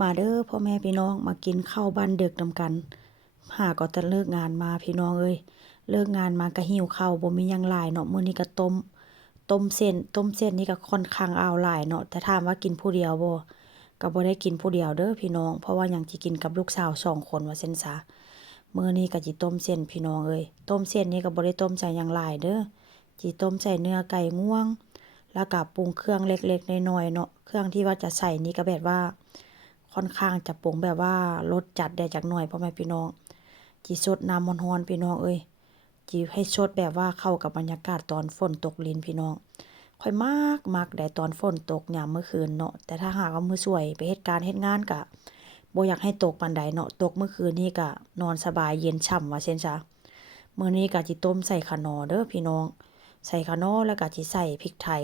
มาเด้อพ่อแม่พี่น้องมากินข้าวบ้านดึกนำกันหาก็แต่เลิกงานมาพี่น้องเอ้ยเลิกงานมาก็หิวข้าวบ่มีหยังหลายเนาะมื้อนี้ก็ต้มเส้นนี่ก็ค่อนข้างอ้าวหลายเนาะแต่ถามว่ากินผู้เดียวบ่ก็บ่ได้กินผู้เดียวเด้อพี่น้องเพราะว่าหยังสิกินกับลูกสาว2คนว่าซั่นซะมื้อนี้ก็สิต้มเส้นพี่น้องเอ้ยต้มเส้นนี่ก็บ่ได้ต้มใส่หยังหลายเด้อสิต้มใส่เนื้อไก่ง่วงแล้วก็ปรุงเครื่องเล็กๆน้อยๆเนาะเครื่องที่ว่าจะใส่นี่ก็แบบว่าค่อนข้างจะปรุงแบบว่ารสจัดได้จักหน่อยพ่อแม่พี่น้องสิสดน้ำร้อนๆพี่น้องเอ้ยสิให้สดแบบว่าเข้ากับบรรยากาศตอนฝนตกลิ้นพี่น้องค่อยมักได้ตอนฝนตกยามมื้อคืนเนาะแต่ถ้าหากว่ามื้อสวยไปเฮ็ดการเฮ็ดงานก็บ่อยากให้ตกปานใดเนาะตกมื้อคืนนี้ก็นอนสบายเย็นฉ่ำว่าซั่นซะมื้อนี้ก็สิต้มใส่คะนอเด้อพี่น้องใส่คะนอแล้วก็สิใส่พริกไทย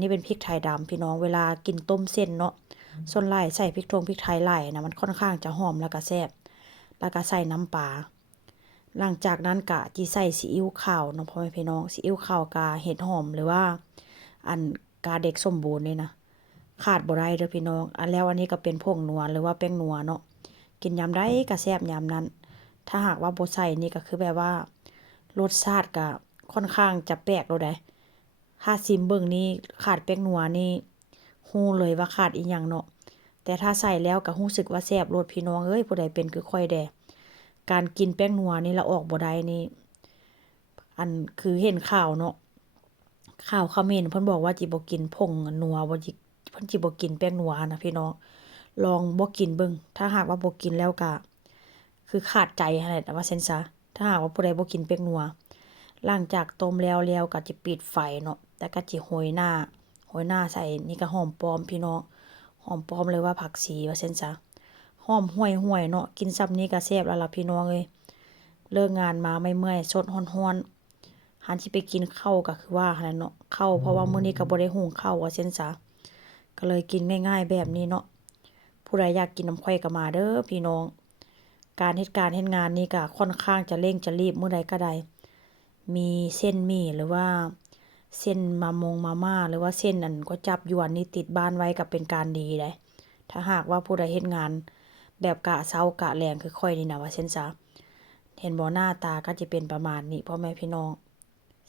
นี่เป็นพริกไทยดำพี่น้องเวลากินต้มเส้นเนาะส่วนหลายใส่พริกไทยหลายนะมันค่อนข้างจะหอมแล้วก็แซ่บแล้วก็ใส่น้ำปลาหลังจากนั้นก็สิใส่ซีอิ๊วขาวเนาะพ่อแม่พี่น้องซีอิ๊วขาวกาเห็ดหอมหรือว่าอันกาเด็กสมบูรณ์นี่นะขาดบ่ได้เด้อพี่น้องแล้วอันนี้ก็เป็นผงนัวหรือว่าแป้งนัวเนาะกินยามใดก็แซ่บยามนั้นถ้าหากว่าบ่ใส่นี่ก็คือแบบว่ารสชาติก็ค่อนข้างจะแปลกโลดได้ถ้าซิมเบิ่งนี่ขาดแป้งนัวนี่ฮู้เลยว่าขาดอีหยังเนาะแต่ถ้าใส่แล้วก็รู้สึกว่าแซ่บโลดพี่น้องเอ้ยผู้ใดเป็นคือข้อยแดการกินแป้งนัวนี่ละออกบ่ได้นี่อันคือเห็นข่าวเนาะข่าวเขมรเพิ่นบอกว่าจิบ่กินผงนัวบ่จิเพิ่นจิบ่กินแป้งนัวนะพี่น้องลองบ่กินเบิ่งถ้าหากว่าบ่กินแล้วก็คือขาดใจหั่นแหละว่าซั่นซะถ้าหากว่าผู้ใดบ่กินแป้งนัวหลังจากต้มแล้วก็จิปิดไฟเนาะแล้วก็จิโรยหน้าใส่นี่ก็หอมปลอมพี่น้องหอมปลอมเลยว่าผักชีว่าซั่นซะหอมห่วยๆเนาะกินซ้ำนี้ก็แซ่บแล้วล่ะพี่น้องเอ้ยเลิกงานมาไม่เมื่อยสดร้อนๆหันสิไปกินข้าวก็คือว่าหั่นล่ะเนาะข้าวเพราะว่ามื้อนี้ก็บ่ได้หุงข้าวว่าซั่นซะก็เลยกินง่ายๆแบบนี้เนาะผู้ใดอยากกินน้ำข้อยก็มาเด้อพี่น้องการเฮ็ดงานนี่ก็ค่อนข้างจะเร่งจะรีบมื้อใดก็ได้มีเส้นหมี่หรือว่าเส้นมาม่าหรือว่าเส้นอันก๋วยจั๊บญวนนี่ติดบ้านไว้ก็เป็นการดีเดะถ้าหากว่าผู้ใดเฮ็ดงานแบบกะเช้ากะแลงคือข้อยนี่น่ะว่าซั่นซะเห็นบ่หน้าตาก็จะเป็นประมาณนี้พ่อแม่พี่น้อง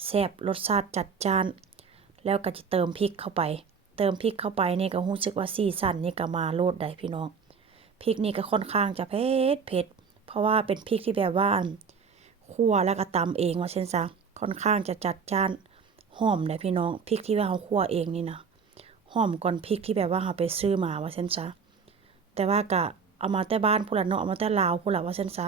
แซ่บรสชาติจัดจ้านแล้วก็สิเติมพริกเข้าไปนี่ก็รู้สึกว่าสีสันนี่ก็มาโลดได้พี่น้องพริกนี่ก็ค่อนข้างจะเผ็ดเพราะว่าเป็นพริกที่แบบว่าคั่วแล้วก็ตำเองว่าซั่นซะค่อนข้างจะจัดจ้านหอมได้พี่น้องพริกที่ว่าเราคั่วเองนี่นะหอมกว่าพริกที่แบบว่าเราไปซื้อมาว่าซั่นซะแต่ว่าก็เอามาแต่บ้านพุ่นล่ะเนาะเอามาแต่ลาวพุ่นล่ะว่าซั่นซะ